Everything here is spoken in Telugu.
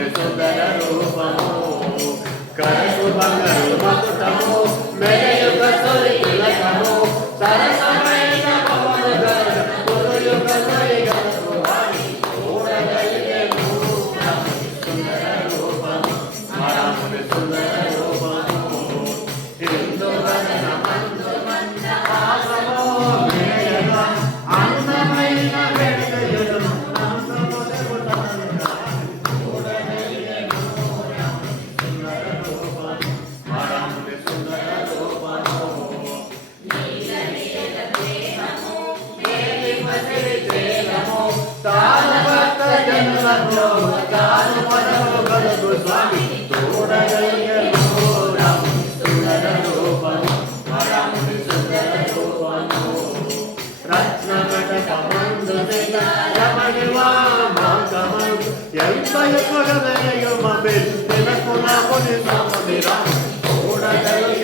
రాముని సుందర రూపము కరకు బంగారు మకుటము మెరయుగ తొలి తిలకము సరసమైన పవన గరుడ పురుయుగ తొలి గరుడు వారి చూడగలిగెను రాముని సుందర రూపము రాముని సుందర రూపము హిందూ వదన మందు మంద ఆసమో మేయన అందమైన వెంకయుడు స్వామి చూడగలిగెను రాముని సుందర రూపము రాముని సుందర రూపము రత్నకటకమందు రమణివామకము ఎంతయు కొడవెలయు మబెల్ తినకున ముని రాముని చూడగలిగెను